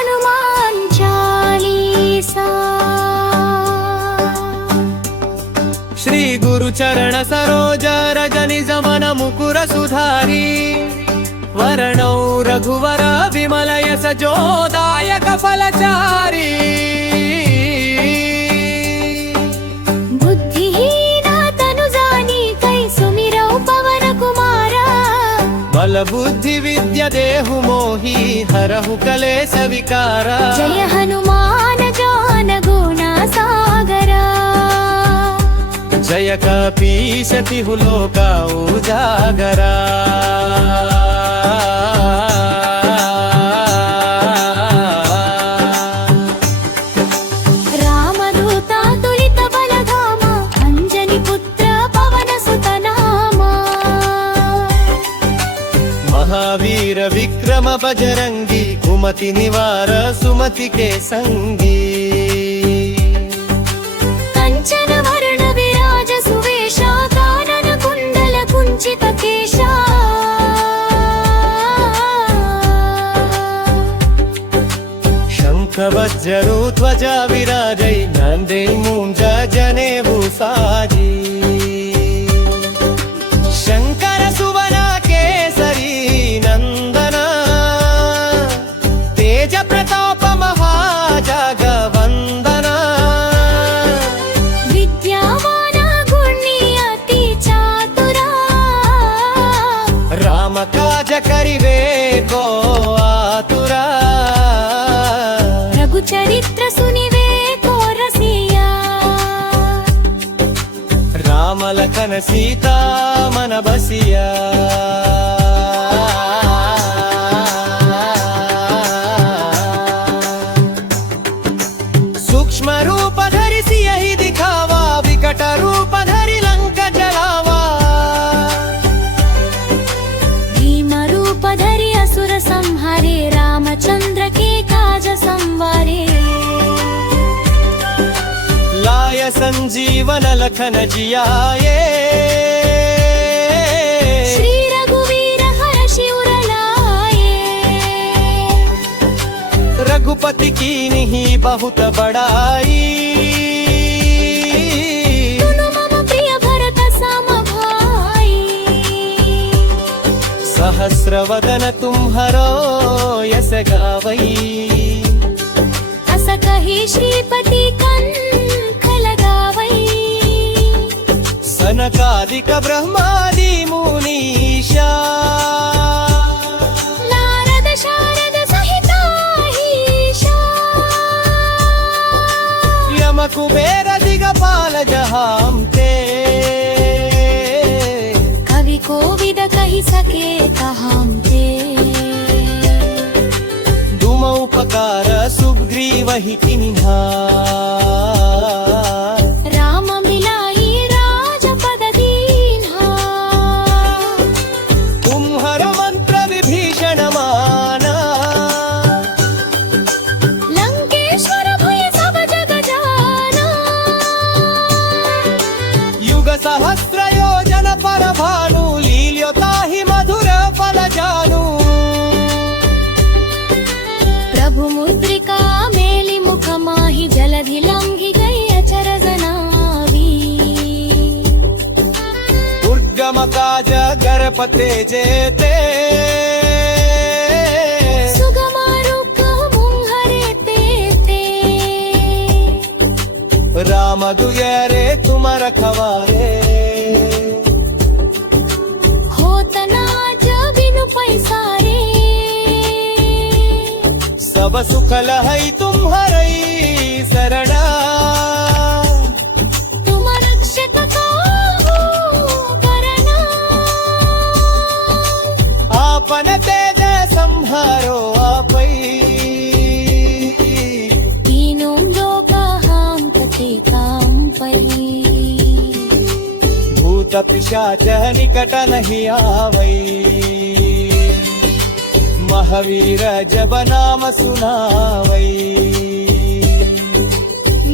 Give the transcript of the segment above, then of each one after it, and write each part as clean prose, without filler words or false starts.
हनुमान चालीसा। श्री गुरु चरण सरोज रज निज मन मुकुर सुधारी वरणौ रघुवर विमल यश जोदायक फलचारी। बुद्धिहीना तनु जानिकै सुमिरौ पवन कुमारा। बल बुद्धि विद्या देहु मोहि हरहु कलेश विकारा। जय हनुमान ज्ञान गुण सागरा। जय कपीश तिहु लोका उजागरा। रामदूता तुलित बलधाम अंजनी पुत्र पवन सुत नामा। महावीर विक्रम बजरंगी कुमति निवार सुमति के संगी। कंचन वर्ण विराज सुवेशा कानन कुंडल कुंचित केशा। शंख वज्रु ध्वजा विराजै नंदे मूंज जनेऊ साजी। शंकर सुवन केसरी नंदन तेज प्रताप महाजगवंदन। विद्यावान गुणी अति चातुरा। राम काज करिवे को आतुरा। रघु चरित्र सुनिवे को रसिया। राम लखन सीता मन बसिया। सूक्ष्म रूप धरि सियहि दिखावा विकट रूप धरि लंक जलावा। भीम रूप धरि असुर संहारे रामचंद्र के काज संवारे। लाय संजीवन लखन जियाए। श्री रघुवीर हर्षि उर लाए। रघुपति कीन्ही बहुत बड़ाई। सुनु मम प्रिय भरत सम भाई। सहस्र वदन तुम्हरो यस गावई। अस कहि श्रीपति कंठ लगावई। सनकादिक ब्रह्मादि मुनीषा। नारद शारद सहित अहीशा। यम कुबेर दिगपाल जहांते। कवि कोविद कहि सके कहांते। दुम उपकार सुग्रीवहि किन्हा। राम मिलाहि राजपद दीन्हा। तुम्हर मंत्र विभीषण माना। लंकेश्वर भय सब जग जाना। युग सहस्र योजन पर भानु लील्योताहि मधुर फल जानु। प्रभु मुद्रिका मेलि मुख माहि जलधि लंघि गई अचर जनावी। उर्गम काज गरपते जेते। सुगम रुख मुंहरे तेते। राम दुयरे तुम रखवारे। होत नाज बिनु पैसारे। सब सुख लहै तुम्हरै शरणा। तुम रक्षक काहू करना। आपन तेज संहारो आपै। तीनों लोक हांकते कांपै। भूत पिशाच निकट नहीं आवै। महावीर जब नाम सुनावै।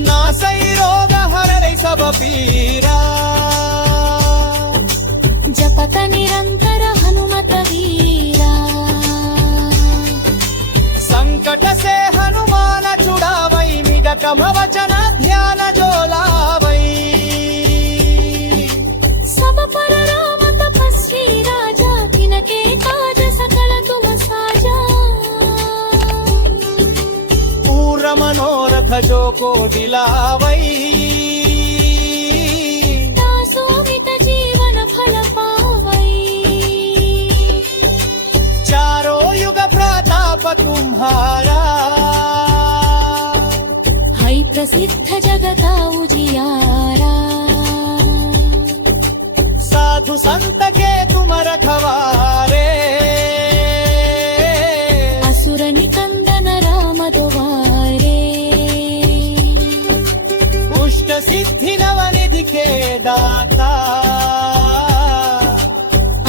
नासै रोग हरै सब पीरा। जपत निरंतर हनुमत वीरा। संकट निकट से हनुमान छुड़ावई मिगटम वचन ध्यान जोलावई सब पर राम तपस्वी राजा तिनके काज सकल तुम साजा पूर्ण मनोरथ जो को दिलावई दासोमित जीवन फल पावई चारों युग प्रताप तुम्हारा है प्रसिद्ध जगता उजियारा साधु संत के तुम रखवारे असुर निकंदन राम दुआरे पुष्ट सिद्धि नवनिधि के दाता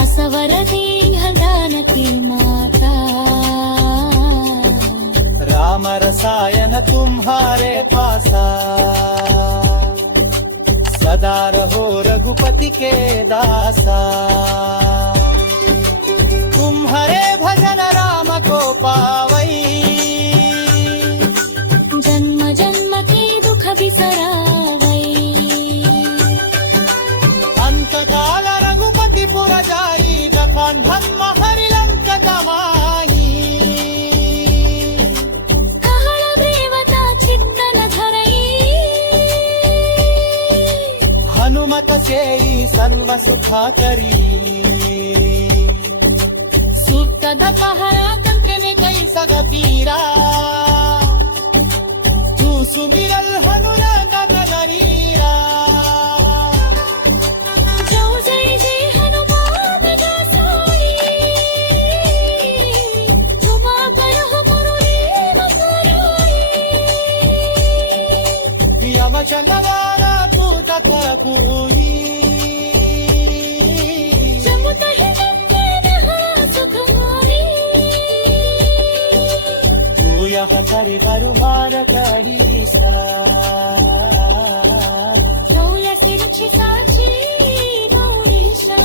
असवर दीन की माता राम रसायन तुम्हारे पासा सदा रहो रघुपति के दासा तुम्हारे भजन राम को पावई जन्म जन्म के दुख बिसरावई अंत काल रघुपति पुर जाई जखन धर्म हरि लंक तमाही कहल देवता चित्तन धरई हनुमत से सर्व सुखा करी सुतद पहरा कंकने कई सगतीरा तू सुमिरल हनुमान गगनरीरा जो जय जय हनुमान दासाई जुबा करो मुरली बकराई यमचंद्रवारा तू तक पुई जमुत है नंदे नहा सुकुमारी तू यह करे परुमार करीसा रौल सिरछि साची गौरीशा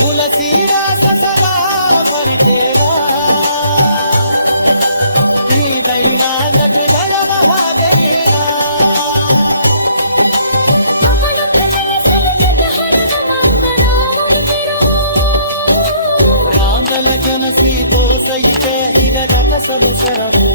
तुलसीरा ससला परितेरा हृदयना जगदल महादेवा अपन प्रजय सलगत हरण मंगलाम करो राम लखन सीतो सहित हिरकत सब सरहु